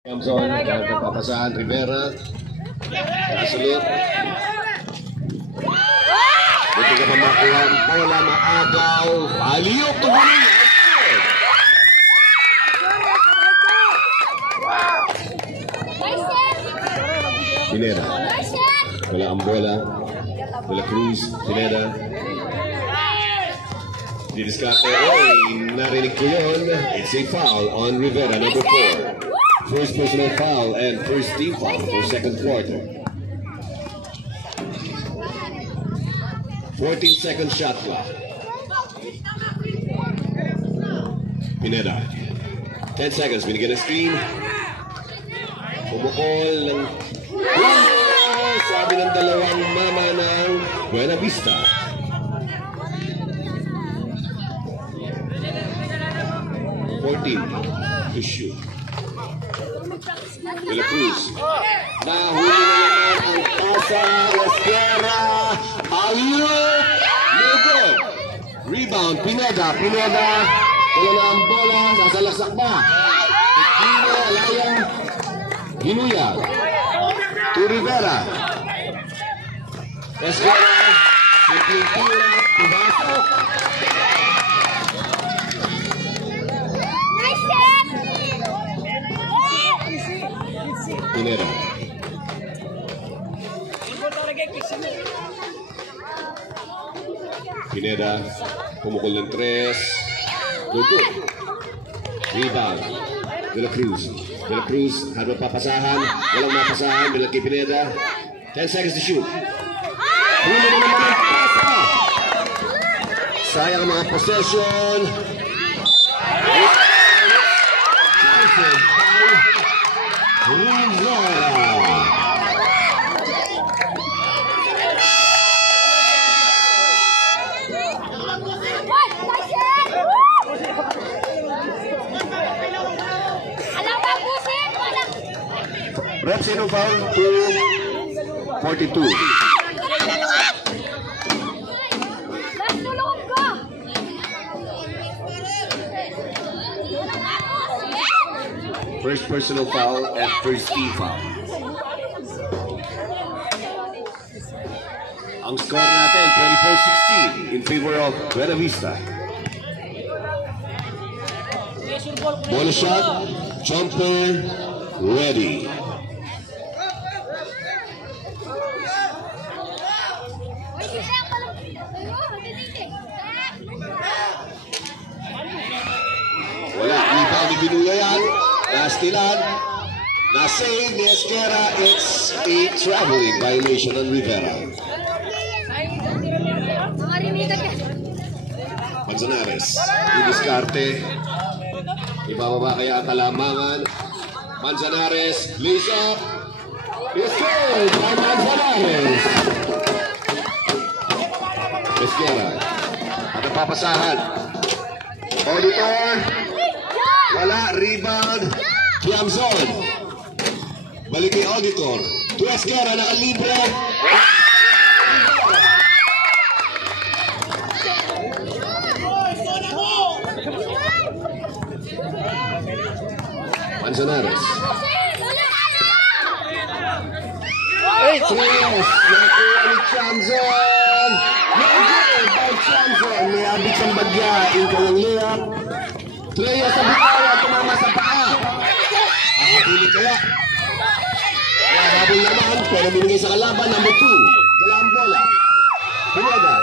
Camson, papasahan Rivera. Kasulot. Buti ka pa makuha ang bola, maagaw. Aliyok tumuloy. Pineda. Wala ang bola. De La Cruz. Pineda. Didiskarte. Oy, narinig ko yun. It's a foul on Rivera, number 4. First personal foul and first team foul for second quarter. 14-second shot clock. Pineda. 10 seconds. Binigyan ng screen. Pumukol ng... Sabi ng dalawang mama ng Buena Vista. To shoot. De La Cruz. Nahuli na naman ang pasa. Esquerra. Ayun. No good. Rebound. Pineda. Wala na ang bola. Sasalaksak ba? Pekina. Alaya. Ginuya. To Rivera. Esquerra. Simpleng tira. Pumasok. Pineda. Pineda. Pumukol ng 3. Good. Rebound. De La Cruz. Harap papasahan. Walang mapasahan. Bilang kay Pineda. 10 seconds to shoot. Huli na naman ang pasa. Sayang mga possession. Reps in foul to 42. First personal foul and first team foul. Ang score natin 24-16 in favor of Buena Vista. Bonus shot, jumper, ready. Wala, rebound ni Ginuya yan. Nastilan. Na-save ni Esquerra. It's a traveling violation on Rivera. Manzanares. Didiskarte. Ibababa kaya ang kalamangan. Manzanares. Lays up. It's good by Manzanares. Esquerra. At napapasahan. Auditor. Wala. Rebound. Camson. Balik kay Auditor. To Esquerra. Nakalibre. Manzanares. Tres. Nakuha ni Camson. Nagigil by Camson. May abit siyang bagya. Ikaw ang layup. Treya sa bitawa. Tumama sa paa. Huli kaya. Habol naman. Pero binigay sa kalaban. Number 2. Dala ang bola. Pineda.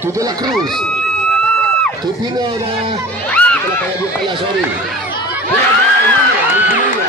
To De La Cruz. To Pineda. Hindi pala kaya din pala. Sorry. Pineda.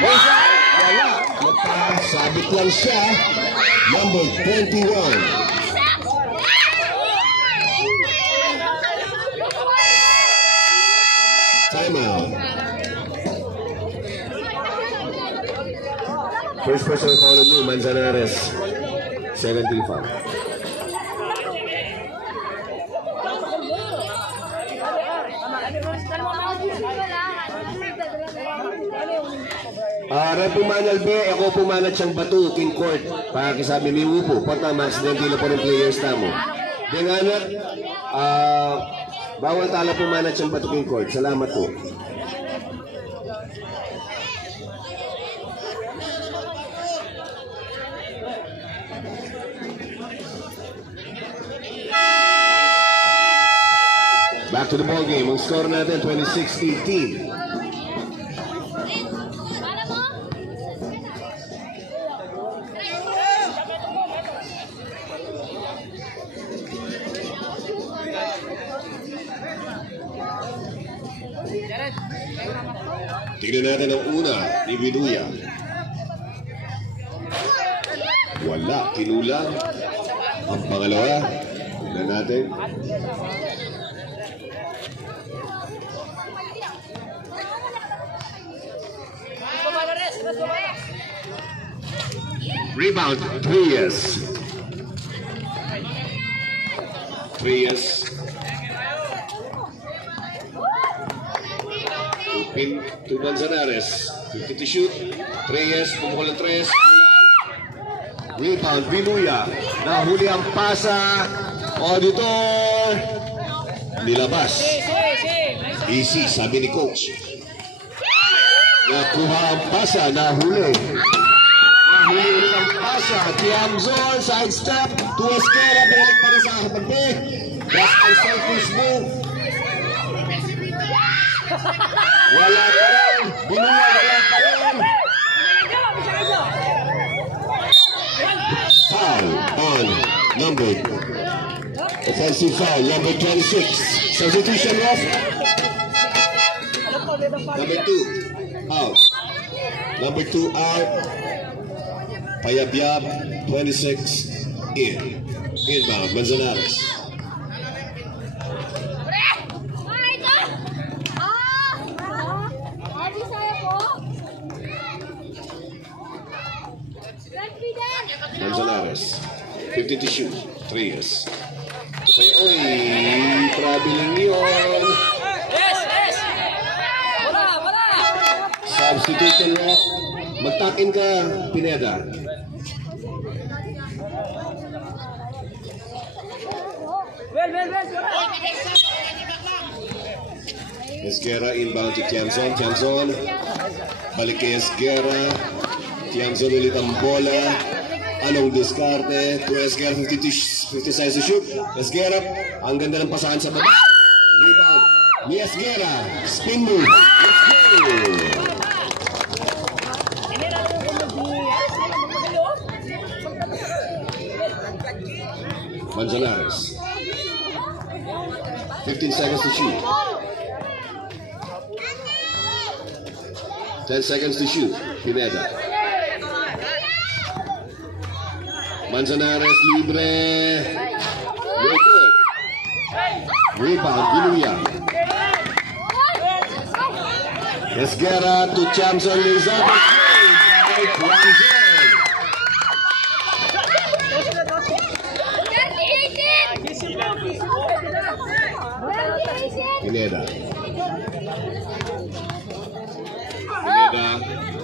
Wala. Sabit lang siya. Number 21. Timeout. First personal foul on you, Manzanares. 17 foul. Pumanal be, ako pumanat siyang bato, king court. Pakisabi may upo, pata ma-accidentilo po ng players tamo. Dengan bawal tala pumanat siyang bato, king court. Salamat po. Back to the ball game. Ang score natin, 26-18. Tignan natin ang una ni Binuya. Wala, kinulang. Ang pangalawa, tignan natin. Rebound, Trias. Pin to Manzanares. 50 to shoot. Trias, pumukul ng 3. Rebound, Binuya. Nahuli ang pasa. Auditor. Nilabas. Easy, sabi ni coach. Nakuha ang pasa. Nahuli. Nahuli ulit ang pasa. Tiamzon, side step. To Esquera. Balik pa rin sa kapatid. That's a selfish move. Wala pa rin. Binuya, wala pa rin. Foul on number. Offensive foul, number 26. Substitution off. Number 2, out. Number 2, out. Payabyab, 26, in. Inbound, Manzanares. Manzanares, 50 to shoot, 3 years. Kaya, oy, traveling yun. Substitution off. Magtakin ka, Pineda. Esguerra inbound to Tiamzon. Tiamzon, balik kay Esguerra. Tiamzon ulit ang bola. Anong diskarte? To Esguerra, 50 size to shoot. Esguerra, ang ganda ng pasahan sa baba. Rebound ni Esguerra. Spin move. Let's go! Manzanares. 15 seconds to shoot. 10 seconds to shoot. Pineda. Manzanares libre. No good. Rebound, Binuya. Esguerra to Tiamzon Lizardo. Pineda.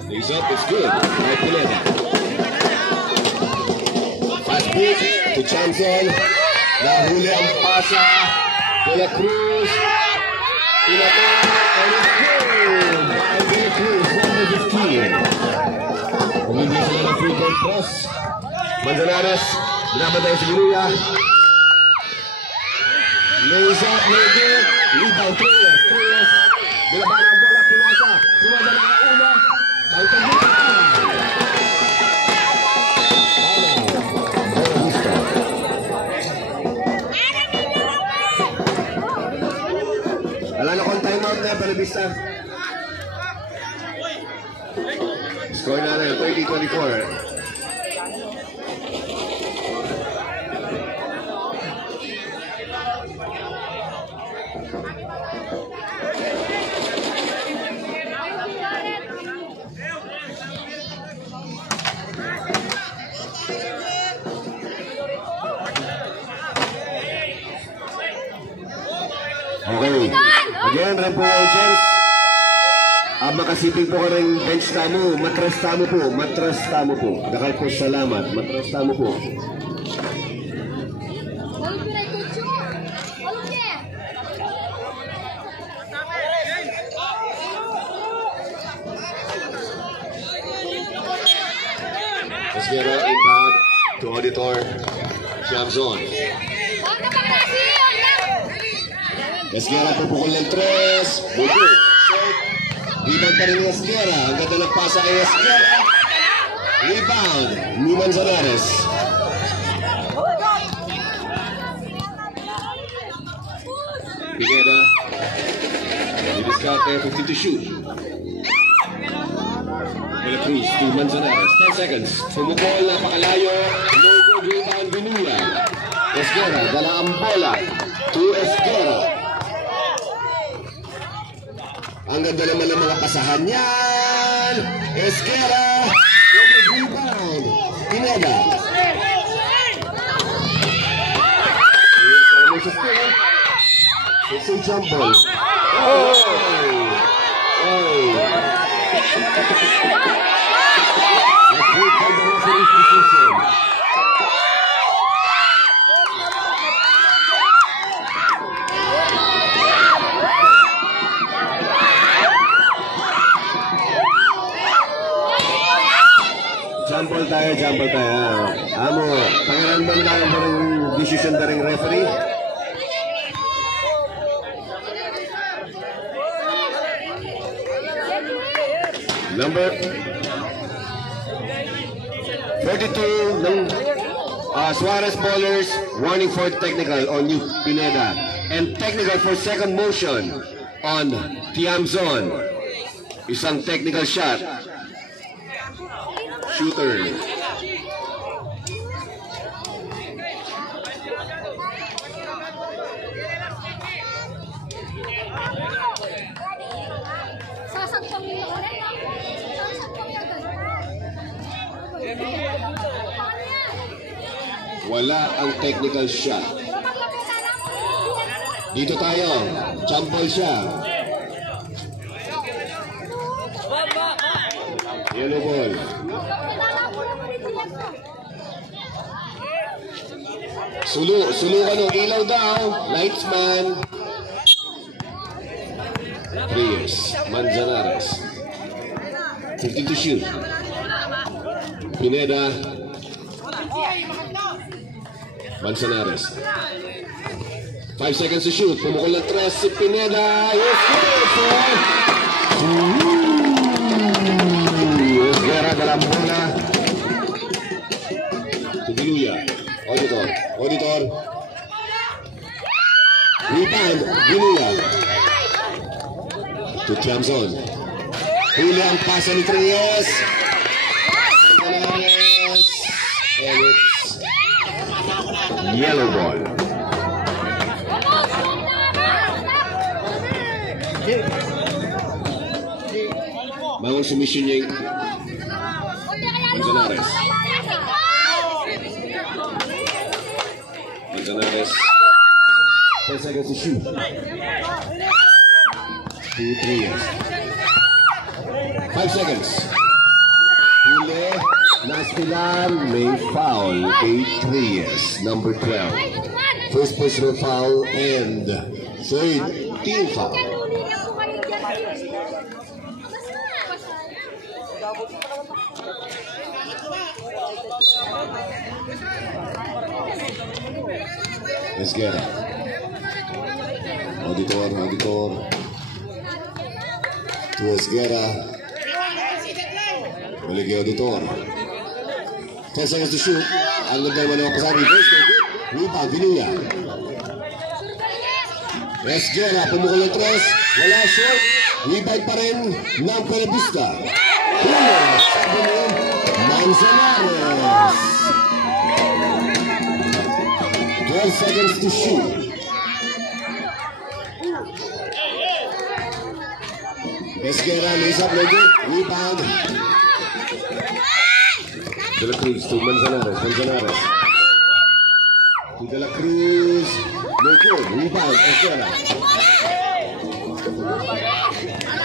He's up, it's good. Right, Pineda. Fast break to Tiamzon. Nahuli ang pasa. De La Cruz. Pinata. And it's good. By De La Cruz, number 15. Umibig sila ng free throw cross. Manzanares. Binabatay si Binuya. Lays up, no good. Rebound, Trias. Bilaban ang bola, Pinasa. Pinasa na ang una. Ang tagbita. Wala na kong timeout na, Balabista. Score na rin, 30-24. Okay. Again, Repo Agents. Makasiping po ka rin bench tamo. Matras tamo po. Matras tamo po. Dakal po salamat. Matras tamo po. Esguerra inbound to Auditor. Tiamzon. Esguerra pupukol ng 3. Good. Short. Rebound pa rin ng Esguerra. Ang ganda ng pasa kay Esguerra. Rebound ni Manzanares. Pineda. Diniscarte, 50 to shoot. De La Cruz to Manzanares. 10 seconds. Pumukol, napakalayo. No good rebound, Binuya. Esguerra, dala ang bola to Esguerra. Ang ganda naman ng mga pasahan yan. Esguerra. No good rebound. Pineda. It's a jump ball. Oh! Let's wait for the referee's decision. Jump ball tayo. Amo, pangiramdam lang ang decision na rin referee. Number 42 ng Suarez bowlers, warning for technical on you, Pineda, and technical for second motion on Tiamzon. Isang technical shot. Shooter. Wala ang technical shot. Dito tayo. Jump ball siya. Yellow ball. Sulukan ng ilaw daw. Lightsman. 3 years. Manzanares. 50 to shoot. Pineda. Manzanares. 5 seconds to shoot. Pumukol ng 3 si Pineda. Yes, good. Esguerra dalam bola. To Binuya. Auditor. Rebound. Binuya. To Tiamzon. Huli ang pasa ni Trias. Manzanares. And it's yellow ball. Bangun submission niya yung Manzanares. Manzanares. 10 seconds to shoot. 2 3 5 seconds. Huli. Nastilan. May foul. 8 3 number 12. First personal foul and third team foul. Esguerra. Auditor. To Esguerra. Balik kay Auditor. 10 seconds to shoot. Ang ganda naman ang pasabi. Rebound, Binuya. Esguerra, pumukol ng 3. Wala shot. Rebound pa rin ng Pelabista. Sabi mo, Manzanares. 12 seconds to shoot. Esguerra, lays up, no good. Rebound. De La Cruz to Manzanares. To De La Cruz. No good. Rebound. Esguerra.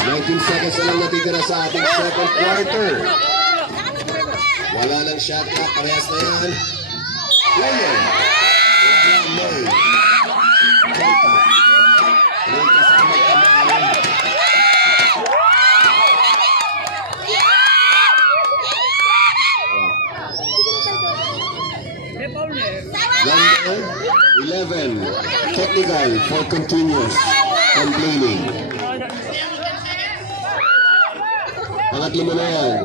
19 seconds na lang natitira sa ating second quarter. Wala nang shot clock. Parehas na yan. William. May kasama kamalan. Number 11. technical for continuous complaining. Pangatlo mo na yan.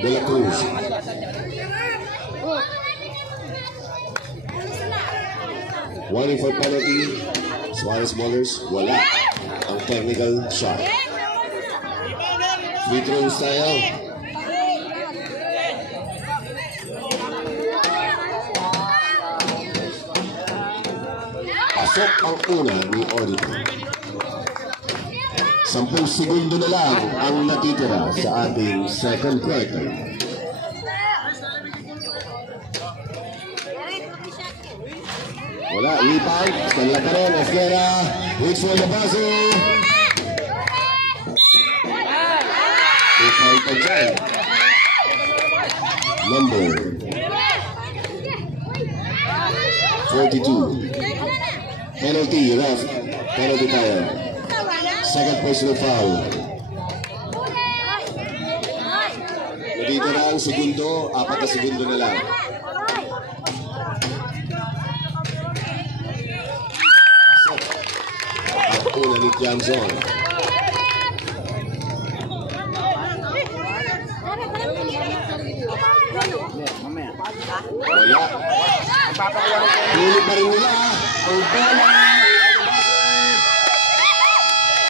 De La Cruz. Warning for penalty. Suarez Mollers, wala ang technical shot. Free throws tayo. Pasok ang una ni Auditor. 10 segundo na lang ang natitira sa ating second quarter. Wala, rebound. Stella pa rin. Esquera. Hits for the buzzer. May foul pa dyan. Number 42. Penalty, ref. Penalty tayo. Second personal foul. Dito na ang segundo, 4 na segundo na lang. Ang una ni Tianzon. Wala. Huli pa rin nila ang bola.